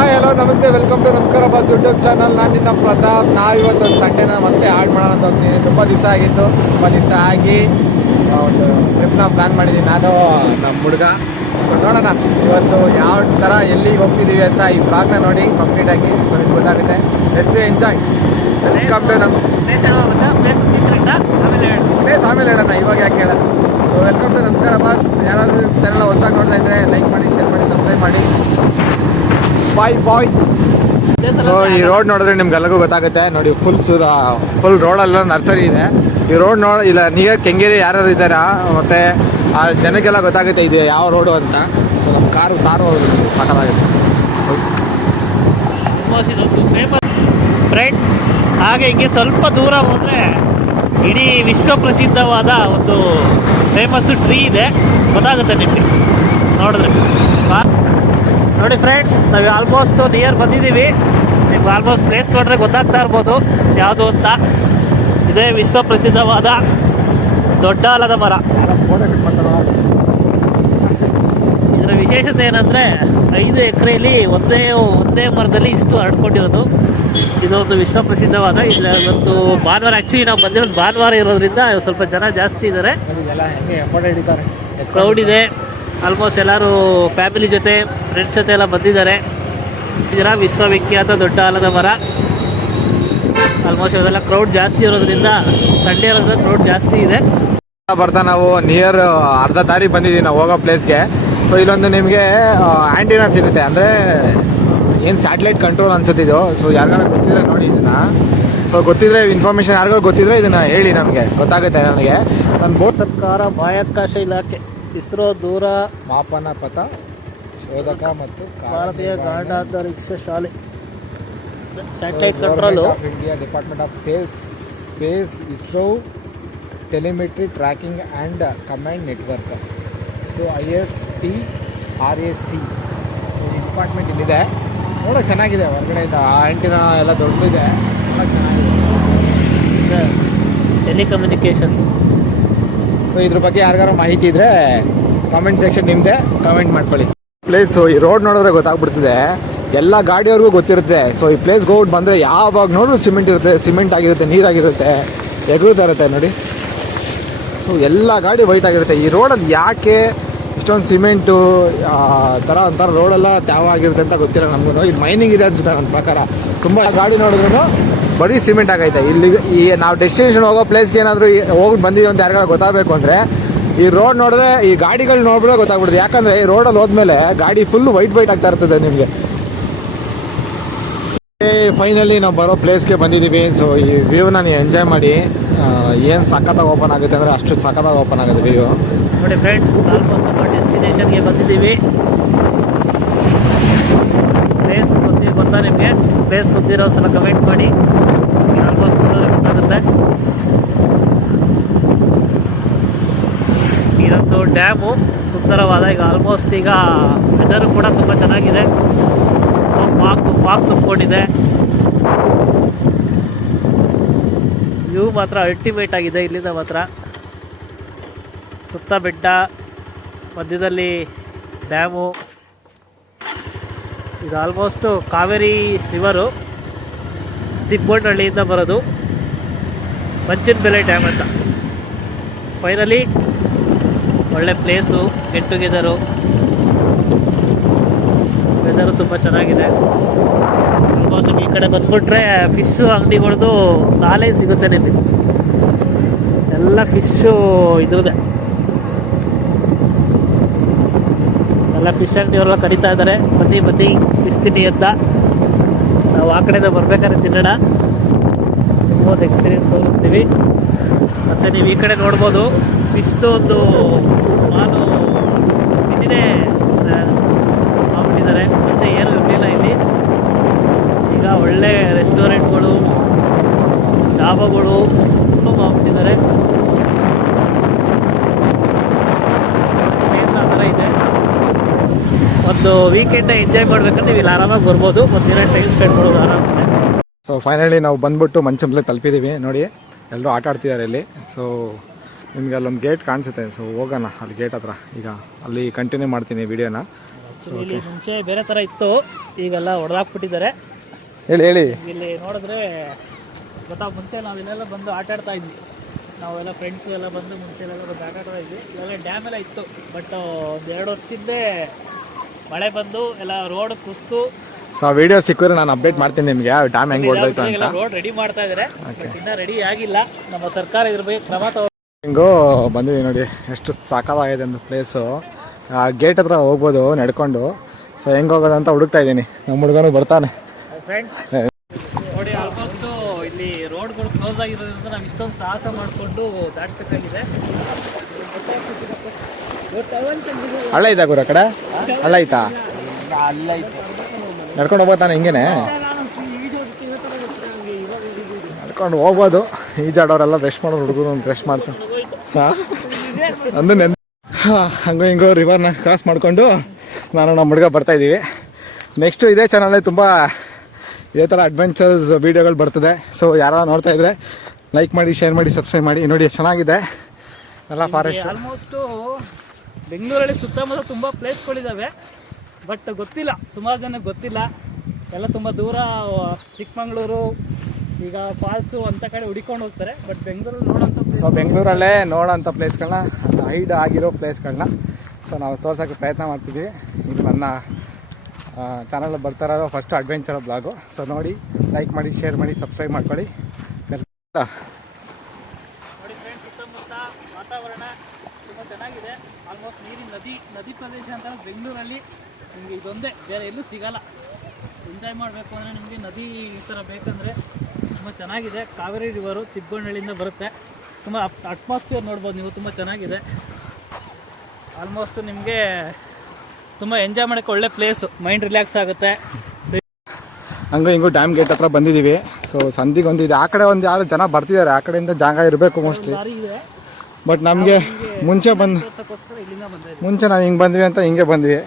Hi hello ನಮಸ್ತೆ, welcome to ನಮಸ್ಕಾರ boss YouTube channel. ನಾನು ನಿನ್ನ ಪ್ರತಾಪ್. ಇವತ್ತು ಒಂದು ಸಂಡೇನ ಮತ್ತೆ ಆಡ್ ಮಾಡೋಣ ಅಂತ ಹೋಗ್ತೀನಿ. ತುಂಬ ದಿವಸ ಆಗಿತ್ತು, ತುಂಬ ದಿವಸ ಆಗಿ ಒಂದು ಟ್ರಿಪ್ನ ಪ್ಲ್ಯಾನ್ ಮಾಡಿದ್ದೀನಿ ನಾನು ನಮ್ಮ ಹುಡುಗ. ನೋಡೋಣ ಇವತ್ತು ಯಾವ ಥರ ಎಲ್ಲಿಗೆ ಹೋಗ್ತಿದ್ದೀವಿ ಅಂತ ಈ ಬ್ಲಾಗ್ನ ನೋಡಿ ಕಂಪ್ಲೀಟಾಗಿ. ಸೊ ನಿಮ್ಗೆ ಗೊತ್ತಾಗುತ್ತೆ. Let's enjoy. ವೆಲ್ಕಮ್ ಟು ನಮ್ಮ ಪ್ಲೇಸ್ ಆಮೇಲೆ ಹೇಳೋಣ, ಇವಾಗ ಯಾಕೆ ಹೇಳೋಣ. ಸೊ ವೆಲ್ಕಮ್ ಟು ನಮಸ್ಕಾರ ಬಾಸ್. ಯಾರಾದರೂ ಚಾನಲ್ ಹೊಸದಾಗಿ ನೋಡ್ತಾ ಇದ್ದರೆ ಲೈಕ್ ಮಾಡಿ, ಶೇರ್ ಮಾಡಿ, ಸಬ್ಸ್ಕ್ರೈಬ್ ಮಾಡಿ. ಬಾಯ್. ಸೊ ಈ ರೋಡ್ ನೋಡಿದ್ರೆ ನಿಮ್ಗೆಲ್ಲರಿಗೂ ಗೊತ್ತಾಗುತ್ತೆ ನೋಡಿ. ಫುಲ್ ರೋಡಲ್ಲ ನರ್ಸರಿ ಇದೆ. ಈ ರೋಡ್ ಇಲ್ಲ ನಿಯರ್ ಕೆಂಗೇರಿ ಯಾರು ಇದ್ದಾರಾ, ಮತ್ತು ಆ ಜನಕ್ಕೆಲ್ಲ ಗೊತ್ತಾಗುತ್ತೆ ಇದು ಯಾವ ರೋಡು ಅಂತ. ಸೊ ನಮ್ಮ ಕಾರು ಸಾಕಾಗುತ್ತೆ ಫ್ರೆಂಡ್ಸ್. ಹಾಗೆ ಹಿಂಗೆ ಸ್ವಲ್ಪ ದೂರ ಹೋದರೆ ಇಡೀ ವಿಶ್ವ ಪ್ರಸಿದ್ಧವಾದ ಒಂದು ಫೇಮಸ್ ಟ್ರೀ ಇದೆ, ಗೊತ್ತಾಗುತ್ತೆ ನಿಮಗೆ ನೋಡಿದ್ರೆ. ನೋಡಿ ಫ್ರೆಂಡ್ಸ್, ನಾವು ಆಲ್ಮೋಸ್ಟ್ ನಿಯರ್ ಬಂದಿದ್ದೀವಿ. ನಿಮ್ಗೆ ಆಲ್ಮೋಸ್ಟ್ ಪ್ಲೇಸ್ ನೋಡ್ರೆ ಗೊತ್ತಾಗ್ತಾ ಇರ್ಬೋದು ಯಾವುದು ಅಂತ. ಇದೇ ವಿಶ್ವ ಪ್ರಸಿದ್ಧವಾದ ದೊಡ್ಡ ಆಲದ ಮರ. ಇದರ ವಿಶೇಷತೆ ಏನಂದರೆ 5 ಎಕರೆಯಲ್ಲಿ ಒಂದೇ ಮರದಲ್ಲಿ ಇಷ್ಟು ಹರಡ್ಕೊಂಡಿರೋದು. ಇದೊಂದು ವಿಶ್ವ ಪ್ರಸಿದ್ಧವಾದ. ಒಂದು ಭಾನುವಾರ, ಆ್ಯಕ್ಚುಲಿ ನಾವು ಬಂದಿರೋದು ಭಾನುವಾರ ಇರೋದ್ರಿಂದ ಸ್ವಲ್ಪ ಜನ ಜಾಸ್ತಿ ಇದ್ದಾರೆ, ಕ್ರೌಡ್ ಇದೆ. ಆಲ್ಮೋಸ್ಟ್ ಎಲ್ಲರೂ ಫ್ಯಾಮಿಲಿ ಜೊತೆ, ಫ್ರೆಂಡ್ಸ್ ಜೊತೆ ಎಲ್ಲ ಬಂದಿದ್ದಾರೆ. ಇದರ ವಿಶ್ವವಿಖ್ಯಾತ ದೊಡ್ಡ ಆಲದ ಮರ. ಆಲ್ಮೋಸ್ಟ್ ಇದೆಲ್ಲ ಕ್ರೌಡ್ ಜಾಸ್ತಿ ಇರೋದ್ರಿಂದ, ಸಂಡೇ ಇರೋದ್ರಿಂದ ಕ್ರೌಡ್ ಜಾಸ್ತಿ ಇದೆ. ಬರ್ತಾ ನಾವು ನಿಯರ್ ಅರ್ಧ ತಾರೀಕು ಬಂದಿದ್ದೀವಿ ನಾವು ಹೋಗೋ ಪ್ಲೇಸ್ಗೆ. ಸೊ ಇಲ್ಲೊಂದು ನಿಮಗೆ ಆ್ಯಂಟಿನಾ ಸಿಗುತ್ತೆ, ಅಂದರೆ ಏನು ಸ್ಯಾಟಲೈಟ್ ಕಂಟ್ರೋಲ್ ಅನ್ಸುತ್ತಿದ್ದು. ಸೊ ಯಾರಿಗಾರ ಗೊತ್ತಿದ್ರೆ ನೋಡಿ ಇದನ್ನು. ಸೊ ಗೊತ್ತಿದ್ರೆ ಇನ್ಫಾರ್ಮೇಷನ್ ಯಾರಿಗಾರು ಗೊತ್ತಿದ್ರೆ ಇದನ್ನು ಹೇಳಿ, ನಮಗೆ ಗೊತ್ತಾಗುತ್ತೆ. ನನಗೆ ನನ್ನ ಬೋರ್ಡ್ ಸರ್ಕಾರ ಬಾಹ್ಯಾಕಾಶ ಇಲಾಖೆ, ಇಸ್ರೋ ದೂರ ಮಾಪನ ಪಥ ಶೋಧಕ ಮತ್ತು ಭಾರತೀಯ ಗಾಢಾಂತರಿಕ್ಷ ಶಾಲೆ, satellite control, India department of space, ISRO telemetry tracking and command network. So ISTRAC department ಇಲ್ಲಿದೆ. ನೋಡೋಕೆ ಚೆನ್ನಾಗಿದೆ ಹೊರಗಡೆಯಿಂದ. ಆಂಟಿನಾ ಎಲ್ಲ ದೊಡ್ಡದಿದೆ, ಚೆನ್ನಾಗಿದೆ. ಟೆಲಿಕಮ್ಯುನಿಕೇಷನ್. ಸೊ ಇದ್ರ ಬಗ್ಗೆ ಯಾರಿಗಾರು ಮಾಹಿತಿ ಇದ್ದರೆ ಕಾಮೆಂಟ್ ಸೆಕ್ಷನ್ ನಿಮ್ಮದೇ, ಕಮೆಂಟ್ ಮಾಡ್ಕೊಳ್ಳಿ. ಪ್ಲೇಸು ಈ ರೋಡ್ ನೋಡಿದ್ರೆ ಗೊತ್ತಾಗ್ಬಿಡ್ತಿದೆ, ಎಲ್ಲ ಗಾಡಿಯವ್ರಿಗೂ ಗೊತ್ತಿರುತ್ತೆ. ಸೊ ಈ ಪ್ಲೇಸ್ಗೆ ಹೋಗ್ಬಿಟ್ಟು ಬಂದರೆ ಯಾವಾಗ ನೋಡಿದ್ರು ಸಿಮೆಂಟ್ ಇರುತ್ತೆ, ಸಿಮೆಂಟ್ ಆಗಿರುತ್ತೆ, ನೀರಾಗಿರುತ್ತೆ, ಎಗರುತ್ತಾ ಇರುತ್ತೆ ನೋಡಿ. ಸೊ ಎಲ್ಲ ಗಾಡಿ ವೈಟ್ ಆಗಿರುತ್ತೆ. ಈ ರೋಡಲ್ಲಿ ಯಾಕೆ ಇಷ್ಟೊಂದು ಸಿಮೆಂಟು ಥರ ಒಂಥರ ರೋಡೆಲ್ಲ ತ್ಯಾವ ಆಗಿರುತ್ತೆ ಅಂತ ಗೊತ್ತಿಲ್ಲ ನಮಗೂ. ಇಲ್ಲಿ ಮೈನಿಂಗ್ ಇದೆ ಅನ್ಸುತ್ತೆ ನನ್ನ ಪ್ರಕಾರ. ತುಂಬ ಗಾಡಿ ನೋಡಿದ್ರು ಬರೀ ಸಿಮೆಂಟ್ ಆಗೈತೆ. ಇಲ್ಲಿ ಈ ನಾವು ಡೆಸ್ಟಿನೇಷನ್ ಹೋಗೋ ಪ್ಲೇಸ್ಗೆ ಏನಾದರೂ ಹೋಗ್ಬಿಟ್ಟು ಬಂದಿದ್ದೀವಿ ಅಂತ ಯಾರಿಗಾರು ಗೊತ್ತಾಗಬೇಕು ಅಂದರೆ ಈ ರೋಡ್ ನೋಡಿದ್ರೆ, ಈ ಗಾಡಿಗಳು ನೋಡ್ಬಿಡೋ ಗೊತ್ತಾಗ್ಬಿಡುತ್ತೆ. ಯಾಕಂದರೆ ಈ ರೋಡಲ್ಲಿ ಹೋದ್ಮೇಲೆ ಗಾಡಿ ಫುಲ್ ವೈಟ್ ಆಗ್ತಾ ಇರ್ತದೆ ನಿಮಗೆ. ಫೈನಲಿ ನಾವು ಬರೋ ಪ್ಲೇಸ್ಗೆ ಬಂದಿದ್ದೀವಿ. ಸೊ ಈ ವ್ಯೂನ ನೀವು ಎಂಜಾಯ್ ಮಾಡಿ. ಏನು ಸಖತ್ತಾಗಿ ಓಪನ್ ಆಗುತ್ತೆ ಅಂದರೆ ಅಷ್ಟು ಸಖತ್ತಾಗಿ ಓಪನ್ ಆಗುತ್ತೆ ವ್ಯೂ. ನೋಡಿ ಫ್ರೆಂಡ್ಸ್, ಆಲ್ಮೋಸ್ಟ್ ನಮ್ಮ ಡೆಸ್ಟಿನೇಷನ್ಗೆ ಬಂದಿದ್ದೀವಿ. ಪ್ಲೇಸ್ ಗೊತ್ತಾ ನಿಮಗೆ? ಪ್ಲೇಸ್ ಗೊತ್ತಿರೋ ಸಲ ಕಮೆಂಟ್ ಮಾಡಿ, ಆಲ್ಮೋಸ್ಟ್ ಗೊತ್ತಾಗುತ್ತೆ. ಇದೊಂದು ಡ್ಯಾಮು ಸುಂದರವಾದ. ಈಗ ಆಲ್ಮೋಸ್ಟ್ ಈಗ ವೆದರು ಕೂಡ ತುಂಬ ಚೆನ್ನಾಗಿದೆ. ಫಾಗ್ ತುಂಬಿಕೊಂಡಿದೆ. ವ್ಯೂ ಮಾತ್ರ ಅಲ್ಟಿಮೇಟ್ ಆಗಿದೆ ಇಲ್ಲಿಂದ ಮಾತ್ರ. ಸುತ್ತ ಬೆಟ್ಟ, ಮಧ್ಯದಲ್ಲಿ ಡ್ಯಾಮು. ಇದು ಆಲ್ಮೋಸ್ಟು ಕಾವೇರಿ ರಿವರು, ತಿಪ್ಪಣ್ಣಹಳ್ಳಿಯಿಂದ ಬರೋದು, ಮಂಚಿನಬೆಲೆ ಡ್ಯಾಮ್ ಅಂತ. ಫೈನಲಿ ಒಳ್ಳೆ ಪ್ಲೇಸು, ಗೆಟ್ ಟುಗೆದರು, ವೆದರು ತುಂಬ ಚೆನ್ನಾಗಿದೆ. ಆಲ್ಮೋಸ್ಟ್ ಈ ಕಡೆ ಬಂದ್ಬಿಟ್ರೆ ಫಿಶ್ಶು ಅಂಗಡಿಗಳದ್ದು ಸಾಲೆ ಸಿಗುತ್ತೆ ನಿಮಗೆ. ಎಲ್ಲ ಫಿಶ್ಶು ಇದ್ರದ್ದೇ, ಎಲ್ಲ ಫಿಶ್ ಅಂಗಡಿಯವರೆಲ್ಲ ಕರೀತಾ ಇದ್ದಾರೆ, ಬನ್ನಿ ಫಿಶ್ ತಿನ್ನಿ ಅಂತ. ನಾವು ಆ ಕಡೆಯಿಂದ ಬರ್ಬೇಕಾದ್ರೆ ತಿನ್ನೋಣ, ನಿಮ್ಗೊಂದು ಎಕ್ಸ್ಪೀರಿಯನ್ಸ್ ತೋರಿಸ್ತೀವಿ. ಮತ್ತು ನೀವು ಈ ಕಡೆ ನೋಡ್ಬೋದು, ಫಿಶ್ದು ಒಂದು ಸ್ಮಾಲು ಸಿಟಿನೇ ಮಾಡ್ಬಿಟ್ಟಿದ್ದಾರೆ. ಮುಂಚೆ ಏನೂ ಇರಲಿಲ್ಲ ಇಲ್ಲಿ. ಈಗ ಒಳ್ಳೆ ರೆಸ್ಟೋರೆಂಟ್ಗಳು, ಡಾಬಾಗಳು ತುಂಬ ಮಾಡ್ಬಿಟ್ಟಿದ್ದಾರೆ. ಪ್ಲೇಸ್ ಆ ಥರ ಇದೆ. ಒಂದು ವೀಕೆಂಡ್ ಎಂಜಾಯ್ ಮಾಡ್ಬೇಕಂದ್ರೆ ನೀವು ಇಲ್ಲಿ ಆರಾಮಾಗಿ ಬರ್ಬೋದು, ಒಂದಿನ ಟೈಮ್ ಸ್ಪೆಂಡ್ ಮಾಡೋದು ಆರಾಮ್ಸೆ. ಸೊ ಫೈನಲಿ ನಾವು ಬಂದ್ಬಿಟ್ಟು ಮಂಚಂಬಲೆ ತಲುಪಿದ್ದೀವಿ ನೋಡಿ. ಎಲ್ಲರೂ ಆಟ ಆಡ್ತಿದ್ದಾರೆ ಇಲ್ಲಿ. ಸೊ ನಿಮಗೆ ಅಲ್ಲೊಂದು ಗೇಟ್ ಕಾಣಿಸುತ್ತೆ. ಸೊ ಹೋಗೋಣ ಅಲ್ಲಿ ಗೇಟ್ ಹತ್ರ. ಈಗ ಅಲ್ಲಿ ಕಂಟಿನ್ಯೂ ಮಾಡ್ತೀನಿ ವಿಡಿಯೋನ. ಇಲ್ಲಿ ಮುಂಚೆ ಬೇರೆ ಥರ ಇತ್ತು, ಈಗೆಲ್ಲ ಹೊಡೆದಾಕ್ಬಿಟ್ಟಿದ್ದಾರೆ. ಹೇಳಿ ಹೇಳಿ. ಇಲ್ಲಿ ನೋಡಿದ್ರೆ ಮುಂಚೆ ನಾವು ಇಲ್ಲೆಲ್ಲ ಬಂದು ಆಟ ಆಡ್ತಾ ಇದ್ವಿ, ನಾವೆಲ್ಲ ಫ್ರೆಂಡ್ಸ್ ಎಲ್ಲ ಬಂದು ಮುಂಚೆ ಎಲ್ಲ ಬಂದು ಆಟ ಆಡ್ತಾ ಇದ್ವಿ. ಇಲ್ಲೆಲ್ಲ ಡ್ಯಾಮ್ ಎಲ್ಲ ಇತ್ತು, ಬಟ್ ಒಂದು 2 ವರ್ಷದಿಂದೆ ಮಳೆ ಬಂದು ಎಲ್ಲ ರೋಡ್ ಕುಸ್ತು. ಸೊ ಆ ವಿಡಿಯೋ ಸಿಕ್ಕಿದ್ರೆ ನಾನು ಅಪ್ಡೇಟ್ ಮಾಡ್ತೀನಿ ನಿಮಗೆ ಡ್ಯಾಮ್ ಹೆಂಗೆ ಹೊಡೆದೋಯ್ತು ಅಂತ. ರೋಡ್ ರೆಡಿ ಮಾಡ್ತಾ ಇದ್ದಾರೆ, ಇನ್ನೂ ರೆಡಿ ಆಗಿಲ್ಲ. ನಮ್ಮ ಸರ್ಕಾರ ಇದ್ರ ಬಗ್ಗೆ ಕ್ರಮ ಹಿಂಗೋ ಬಂದಿದ್ದೀವಿ ನೋಡಿ, ಎಷ್ಟು ಸಾಕಾಗಿದೆ ಒಂದು ಪ್ಲೇಸು. ಆ ಗೇಟ್ ಹತ್ರ ಹೋಗ್ಬೋದು ನಡ್ಕೊಂಡು. ಸೊ ಹೆಂಗೆ ಹೋಗೋದು ಅಂತ ಹುಡುಕ್ತಾ ಇದ್ದೀನಿ, ನಮ್ಮ ಹುಡುಗನು ಬರ್ತಾನೆ. ಫ್ರೆಂಡ್ಸ್ ನೋಡಿ, ಆಲ್ಮೋಸ್ಟ್ ಇಲ್ಲಿ ರೋಡ್ಗಳು ಕ್ಲೋಸ್ ಆಗಿರೋದ್ರಿಂದ ನಾವು ಇಷ್ಟೊಂದು ಸಾಹಸ ಮಾಡಿಕೊಂಡು ದಾಟಬೇಕಾಗಿದೆ. ಹಳ್ಳ ಐತಾ ಗುರು? ಆ ಕಡೆ ಹಳ್ಳ ಐತಾ? ನಡ್ಕೊಂಡು ಹೋಗ್ಬೋತಾನೆ ಹಿಂಗೇನೆ? ನಡ್ಕೊಂಡು ಹೋಗ್ಬೋದು. ಈಜಾಡೋರೆಲ್ಲ ಬ್ರಷ್ ಮಾಡೋರು, ಹುಡುಗರು ಬ್ರಷ್ ಮಾಡ್ತಾರೆ. ಅಂದು ಹಂಗೋ ಹಿಂಗೋ ರಿವರ್ನ ಕ್ರಾಸ್ ಮಾಡಿಕೊಂಡು ನಾನು ನಮ್ಮ ಹುಡುಗ ಬರ್ತಾಯಿದ್ದೀವಿ. ನೆಕ್ಸ್ಟು ಇದೇ ಚಾನಲಲ್ಲಿ ತುಂಬ ಇದೇ ಥರ ಅಡ್ವೆಂಚರ್ಸ್ ವೀಡಿಯೋಗಳು ಬರ್ತದೆ. ಸೊ ಯಾರು ನೋಡ್ತಾ ಇದ್ರೆ ಲೈಕ್ ಮಾಡಿ, ಶೇರ್ ಮಾಡಿ, ಸಬ್ಸ್ಕ್ರೈಬ್ ಮಾಡಿ. ನೋಡಿ ಎಷ್ಟು ಚೆನ್ನಾಗಿದೆ ಎಲ್ಲ ಫಾರೆಸ್ಟ್. ಆಲ್ಮೋಸ್ಟು ಬೆಂಗಳೂರಲ್ಲಿ ಸುತ್ತಮುತ್ತ ತುಂಬ ಪ್ಲೇಸ್ಗಳಿದ್ದಾವೆ, ಬಟ್ ಗೊತ್ತಿಲ್ಲ, ಸುಮಾರು ಜನಕ್ಕೆ ಗೊತ್ತಿಲ್ಲ. ಎಲ್ಲ ತುಂಬ ದೂರ ಚಿಕ್ಕಮಂಗ್ಳೂರು, ಈಗ ಫಾಲ್ಸು ಅಂತ ಕಡೆ ಹುಡಿಕೊಂಡು ಹೋಗ್ತಾರೆ. ಬಟ್ ಬೆಂಗಳೂರಲ್ಲಿ ನೋಡೋಂಥ ಸೊ ಬೆಂಗಳೂರಲ್ಲೇ ನೋಡೋಂಥ ಪ್ಲೇಸ್ಗಳನ್ನ, ಹೈಡ್ ಆಗಿರೋ ಪ್ಲೇಸ್ಗಳನ್ನ ಸೊ ನಾವು ತೋರ್ಸೋಕ್ಕೆ ಪ್ರಯತ್ನ ಮಾಡ್ತಿದ್ದೀವಿ. ಇದು ನನ್ನ ಚಾನಲ್ ಬರ್ತಾ ಇರೋದು ಫಸ್ಟ್ ಅಡ್ವೆಂಚರ್ ಬ್ಲಾಗು. ಸೊ ನೋಡಿ, ಲೈಕ್ ಮಾಡಿ, ಶೇರ್ ಮಾಡಿ, ಸಬ್ಸ್ಕ್ರೈಬ್ ಮಾಡ್ಕೊಳ್ಳಿ. ನೋಡಿ ಫ್ರೆಂಡ್ಸ್, ಸುತ್ತಮುತ್ತ ವಾತಾವರಣ ತುಂಬ ಚೆನ್ನಾಗಿದೆ. ಆಲ್ಮೋಸ್ಟ್ ನದಿ ಪ್ರದೇಶ ಅಂತ ಬೆಂಗಳೂರಲ್ಲಿ ನಿಮಗೆ ಇದೊಂದೇ, ಬೇರೆ ಎಲ್ಲೂ ಸಿಗಲ್ಲ. ಎಂಜಾಯ್ ಮಾಡಬೇಕು ಅಂದರೆ ನಿಮಗೆ ನದಿ ಈ ಥರ ಬೇಕಂದರೆ ತುಂಬ ಚೆನ್ನಾಗಿದೆ. ಕಾವೇರಿ ರಿವರು ತಿಪ್ಪಗೊಂಡಳ್ಳಿಯಿಂದ ಬರುತ್ತೆ. ತುಂಬ ಅಟ್ಮಾಸ್ಫಿಯರ್ ನೋಡ್ಬೋದು ನೀವು, ತುಂಬ ಚೆನ್ನಾಗಿದೆ. ಆಲ್ಮೋಸ್ಟ್ ನಿಮಗೆ ತುಂಬ ಎಂಜಾಯ್ ಮಾಡೋಕ್ಕೆ ಒಳ್ಳೆ ಪ್ಲೇಸು, ಮೈಂಡ್ ರಿಲ್ಯಾಕ್ಸ್ ಆಗುತ್ತೆ. ಹಂಗೆ ಹಿಂಗೂ ಡ್ಯಾಮ್ ಗೇಟ್ ಹತ್ರ ಬಂದಿದ್ದೀವಿ. ಸೊ ಸಂಧಿಗೊಂದು ಇದೆ, ಆ ಕಡೆ ಒಂದು ಯಾರು ಜನ ಬರ್ತಿದ್ದಾರೆ, ಆ ಕಡೆಯಿಂದ ಜಾಗ ಇರಬೇಕು ಮೋಸ್ಟ್ಲಿ. ಬಟ್ ನಮಗೆ ಮುಂಚೆ ನಾವು ಹಿಂಗೆ ಬಂದ್ವಿ ಅಂತ ಹಿಂಗೆ ಬಂದ್ವಿ.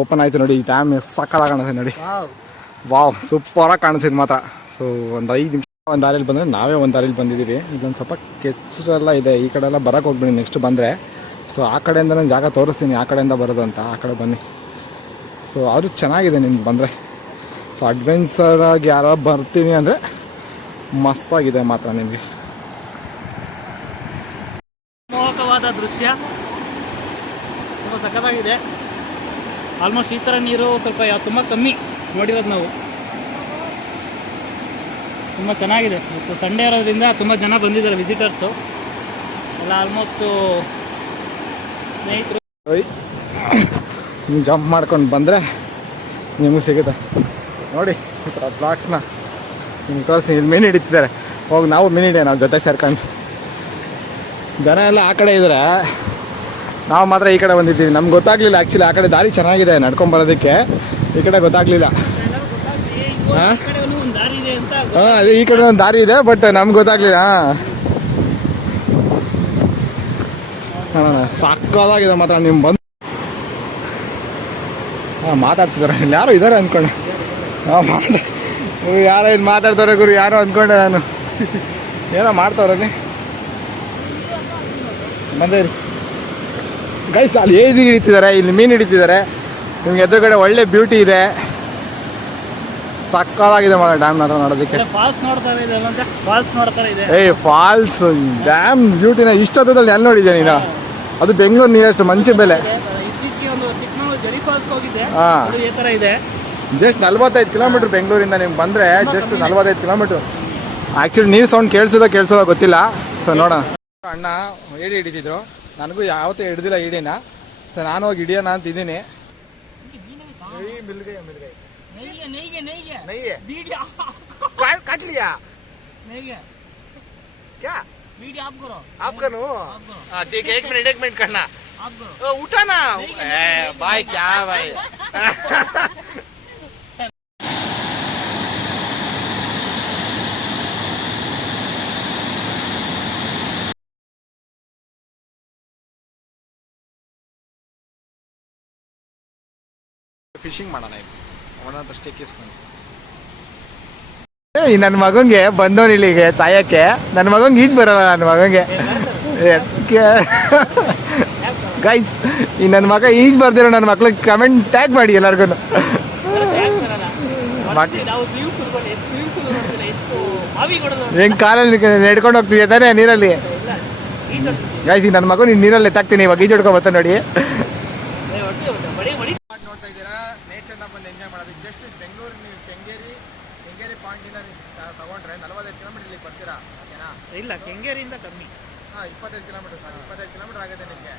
ಓಪನ್ ಆಯಿತು ನೋಡಿ, ಈ ಡ್ಯಾಮ್ ಸಕ್ಕತ್ತಾಗಿ ಕಾಣಿಸ್ತದೆ ನೋಡಿ. ವಾವ್, ಸೂಪರಾಗಿ ಕಾಣಿಸಿದ್ದು ಮಾತ್ರ. ಸೊ ಒಂದು 5 ನಿಮಿಷ ಒಂದು ದಾರಿಯಲ್ಲಿ ಬಂದರೆ ನಾವೇ ಒಂದು ದಾರಿಯಲ್ಲಿ ಬಂದಿದ್ದೀವಿ. ಇಲ್ಲೊಂದು ಸ್ವಲ್ಪ ಕೆಚ್ಚರೆಲ್ಲ ಇದೆ, ಈ ಕಡೆ ಎಲ್ಲ ಬರೋಕ್ಕೆ ಹೋಗ್ಬಿಡಿ ನೆಕ್ಸ್ಟ್ ಬಂದರೆ. ಸೊ ಆ ಕಡೆಯಿಂದ ನಾನು ಜಾಗ ತೋರಿಸ್ತೀನಿ, ಆ ಕಡೆಯಿಂದ ಬರೋದು ಅಂತ. ಆ ಕಡೆ ಬನ್ನಿ. ಸೊ ಅದು ಚೆನ್ನಾಗಿದೆ ನಿಮ್ಗೆ ಬಂದರೆ. ಸೊ ಅಡ್ವೆಂಚರಾಗಿ ಯಾರು ಬರ್ತೀನಿ ಅಂದರೆ ಮಸ್ತಾಗಿದೆ ಮಾತ್ರ ನಿಮಗೆ. ಮೋಹಕವಾದ ದೃಶ್ಯ, ತುಂಬ ಸಖತ್ತಾಗಿದೆ. ಆಲ್ಮೋಸ್ಟ್ ಈ ಥರ ನೀರು ಸ್ವಲ್ಪ ತುಂಬ ಕಮ್ಮಿ ನೋಡಿರೋದು ನಾವು. ತುಂಬ ಚೆನ್ನಾಗಿದೆ. ಮತ್ತು ಸಂಡೇ ಇರೋದ್ರಿಂದ ತುಂಬ ಜನ ಬಂದಿದ್ದಾರೆ ವಿಸಿಟರ್ಸು ಎಲ್ಲ. ಆಲ್ಮೋಸ್ಟು ಸ್ನೇಹಿತರು ನೀವು ಜಂಪ್ ಮಾಡ್ಕೊಂಡು ಬಂದರೆ ನಿಮಗೆ ಸಿಗುತ್ತೆ ನೋಡಿ. ಈ ಥರ ಬ್ಲಾಕ್ಸ್ನ ನಿಮ್ಗೆ ತೋರಿಸಿ. ಇಲ್ಲಿ ಮೀನು ಹಿಡಿತಿದ್ದಾರೆ, ಹೋಗಿ ನಾವು ಮೀನು ಹಿಡಿಯೋಣ ನಾವು ಜೊತೆ ಸೇರ್ಕೊಂಡು. ಜನ ಎಲ್ಲ ಆ ಕಡೆ ಇದ್ದಾರೆ, ನಾವು ಮಾತ್ರ ಈ ಕಡೆ ಬಂದಿದ್ದೀವಿ. ನಮ್ಗೆ ಗೊತ್ತಾಗಲಿಲ್ಲ ಆ್ಯಕ್ಚುಲಿ, ಆ ಕಡೆ ದಾರಿ ಚೆನ್ನಾಗಿದೆ ನಡ್ಕೊಂಬರೋದಕ್ಕೆ, ಈ ಕಡೆ ಗೊತ್ತಾಗಲಿಲ್ಲ. ಹಾಂ ಅದೇ ಈ ಕಡೆ ಒಂದು ದಾರಿ ಇದೆ, ಬಟ್ ನಮ್ಗೆ ಗೊತ್ತಾಗಲಿಲ್ಲ. ಹಾಂ ಸಾಕಾಗಿದೆ ಮಾತ್ರ. ನಿಮ್ಮ ಬಂದು ಮಾತಾಡ್ತಿದ್ದಾರೆ, ಇಲ್ಲಿ ಯಾರು ಇದ್ದಾರೆ ಅಂದ್ಕೊಂಡೆ. ಯಾರೋ ಇಲ್ಲಿ ಮಾತಾಡ್ತಾರೆ ಗುರು, ಯಾರೋ ಅಂದ್ಕೊಂಡೆ ನಾನು. ಏನೋ ಮಾಡ್ತಾವ್ರಲ್ಲಿ ಬಂದೇರಿ ಗೈಸ್. ಅಲ್ಲಿ ಏದು ಹಿಡಿತಿದ್ದಾರೆ, ಇಲ್ಲಿ ಮೀನು ಹಿಡಿತಿದ್ದಾರೆ. ನಿಮ್ಗೆ ಎದುರುಗಡೆ ಒಳ್ಳೆ ಬ್ಯೂಟಿ ಇದೆ, ಸಕ್ಕತ್ತಾಗಿದೆ ಮಾಡ ಡ್ಯಾಮ್ ಹತ್ರ ನೋಡೋದಕ್ಕೆ. ಫಾಲ್ಸ್ ಡ್ಯಾಮ್ ಬ್ಯೂಟಿನ ಇಷ್ಟೊತ್ತದಲ್ಲಿ ಎಲ್ಲಿ ನೋಡಿದ್ದೆ ನೀನು? ಅದು ಬೆಂಗಳೂರು ನಿಯರೆಸ್ಟ್ ಮಂಚಿ ಬೆಲೆ. ಹಾಂ, ಜಸ್ಟ್ 45 ಕಿಲೋಮೀಟ್ರ್ ಬೆಂಗಳೂರಿಂದ ನಿಮ್ಗೆ ಬಂದರೆ, ಜಸ್ಟ್ 45 ಕಿಲೋಮೀಟ್ರು. ಆ್ಯಕ್ಚುಲಿ ನೀರು ಸೌಂಡ್ ಕೇಳಿಸೋದೋ ಗೊತ್ತಿಲ್ಲ. ಸೊ ನೋಡೋಣ. ಅಣ್ಣ ಏಡಿ ಹಿಡಿತಿದ್ರು, ನನಗೂ ಯಾವತ್ತೂ ಹಿಡ್ದಿಲ್ಲ ಈಡಿನ. ಸೊ ನಾನು ಹೋಗಿ ಹಿಡಿಯೋಣ ಅಂತ ಇದ್ದೀನಿ. काट लिया नहीं है क्या वीडियो आप करो आप करो हाँ ठीक है 1 मिनट करना आप करो उठा ना भाई क्या भाई ಫಿಶಿಂಗ್ ಮಾಡೋಣ ಅವನಂತ ಸ್ಟೇಕ್ ಇಸ್ಕೊಂಡು. ನನ್ನ ಮಗಂಗೆ ಬಂದವನು ಇಲ್ಲಿಗೆ ಸಾಯಕ್ಕೆ. ನನ್ನ ಮಗಂಗೆ ಈಜು ಬರಲ್ಲ. ನನ್ನ ಮಗಂಗೆ ಗೈಸ್ ಈ ನನ್ನ ಮಗ ಈಜ್ ಬರ್ದಿರೋ ನನ್ನ ಮಕ್ಳಿಗೆ ಕಮೆಂಟ್ ಟ್ಯಾಗ್ ಮಾಡಿ ಎಲ್ಲರಿಗೂ. ನಾವು ಸ್ವಿಮ್ ಪೂಲ್ ಎಷ್ಟು ಬಾವಿ ಕೊಡೋದು ಹೆಂಗ್ ಕಾಲಲ್ಲಿ ನೆಡ್ಕೊಂಡು ಹೋಗ್ತೀವಿ ತಾನೇ ನೀರಲ್ಲಿ. ಗೈಸ್ ಈಗ ನನ್ನ ಮಗು ನೀನು ನೀರಲ್ಲಿ ಎತ್ತಾಕ್ತೀನಿ ಇವಾಗ ಈಜ್ ಹೊಡ್ಕೊ ಬರ್ತಾನೆ ನೋಡಿ. ನೋಡ್ತಾ ಇದ್ದೀರಾ ನೇಚರ್ನ ಬಂದು ಎಂಜಾಯ್ ಮಾಡೋದು. ಜಸ್ಟ್ ಬೆಂಗಳೂರು ನೀವು ಕೆಂಗೇರಿ ಪಾಯಿಂಟಿಂದ ತಗೊಂಡ್ರೆ 45 ಕಿಲೋಮೀಟರ್ ಇಲ್ಲಿಗೆ ಬರ್ತೀರಾ, ಓಕೆನಾ? ಇಲ್ಲ, ಕೆಂಗೇರಿಯಿಂದ ಕಮ್ಮಿ. 25 ಕಿಲೋಮೀಟರ್ ಸರ್, 25 ಕಿಲೋಮೀಟರ್ ಆಗುತ್ತೆ ನಿಮಗೆ.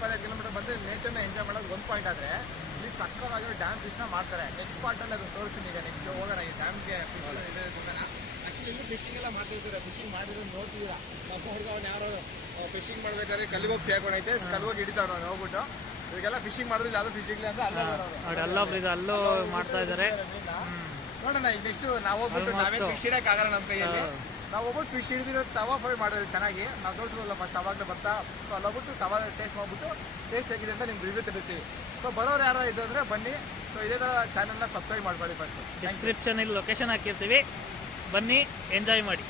25 ಕಿಲೋಮೀಟರ್ ಬಂದು ನೇಚರ್ನ ಎಂಜಾಯ್ ಮಾಡೋದು ಒಂದು ಪಾಯಿಂಟ್ ಆದರೆ ಇಲ್ಲಿ ಸಕ್ಕತ್ತಾಗಿರೋ ಡ್ಯಾಮ್ ಫಿಶ್ನ ಮಾಡ್ತಾರೆ. ನೆಕ್ಸ್ಟ್ ಪಾರ್ಟಲ್ಲಿ ಅದನ್ನು ತೋರಿಸ್ತೀನಿ. ಈಗ ನೆಕ್ಸ್ಟ್ ಹೋಗೋಣ ಈ ಡ್ಯಾಮ್ಗೆ ಫಿಶ್ ಇದೆ ಹೋಗೋಣ. ಆ್ಯಕ್ಚುಲಿ ಇಲ್ಲಿ ಫಿಶಿಂಗ್ ಎಲ್ಲ ಮಾಡ್ತಿರ್ತೀರ, ಫಿಶಿಂಗ್ ಮಾಡಿರೋದು ನೋಡ್ತಿದ್ದೀರಾ. ನಮ್ಮ ಹುಡುಗ ಅವ್ನು ಯಾರೋ ಫಿಶಿಂಗ್ ಮಾಡ್ಬೇಕಾದ್ರೆ ಕಲ್ಲಿಗೆ ಹೋಗಿ ಸೇರ್ಕೊಂಡೈತೆ, ಕಲ್ಲಿಗೆ ಹಿಡಿತಾವ್ರು ಅವ್ನು ಹೋಗ್ಬಿಟ್ಟು. ಇವಾಗೆಲ್ಲ ಫಿಶಿಂಗ್ ಮಾಡಿದ್ರೆ ಯಾವುದು ಫಿಶಿಂಗ್ ಅಂತ ಅಲ್ಲೋ ಮಾಡ್ತಾ ಇದ್ದಾರೆ. ನೋಡೋಣ ಈಗ ನೆಕ್ಸ್ಟ್ ನಾವು ಹೋಗ್ಬಿಟ್ಟು ನಾವೇ ಫಿಶ್ ಹಿಡೋಕ್ಕಾಗಲ್ಲ ನಮ್ಮ ಕೈಯಲ್ಲಿ. ನಾವು ಹೋಗ್ಬಿಟ್ಟು ಫಿಶ್ ಹಿಡಿದಿರೋ ತವಾ ಫ್ರೈ ಮಾಡೋದು ಚೆನ್ನಾಗಿ ನಾವು ತೋರಿಸೋಲ್ಲ ಫಸ್ಟ್ ಅವಾಗಲೇ ಬರ್ತಾ. ಸೊ ಅಲ್ಲಿ ಹೋಗ್ಬಿಟ್ಟು ತವಾ ಟೇಸ್ಟ್ ಮಾಡಿಬಿಟ್ಟು ಟೇಸ್ಟ್ ಹೇಗಿದೆ ಅಂತ ನಿಮ್ಗೆ ರಿವ್ಯೂ ತಿಳಿಸ್ತೀವಿ. ಸೊ ಬರೋರು ಯಾರೋ ಇದ್ದರೆ ಬನ್ನಿ. ಸೊ ಇದೇ ಥರ ಚಾನಲ್ನ ಸಬ್ಸ್ಕ್ರೈಬ್ ಮಾಡ್ಕೊಳ್ಳಿ. ಫಸ್ಟ್ ಡಿಸ್ಕ್ರಿಪ್ಷನಲ್ಲಿ ಲೊಕೇಶನ್ ಹಾಕಿರ್ತೀವಿ, ಬನ್ನಿ ಎಂಜಾಯ್ ಮಾಡಿ.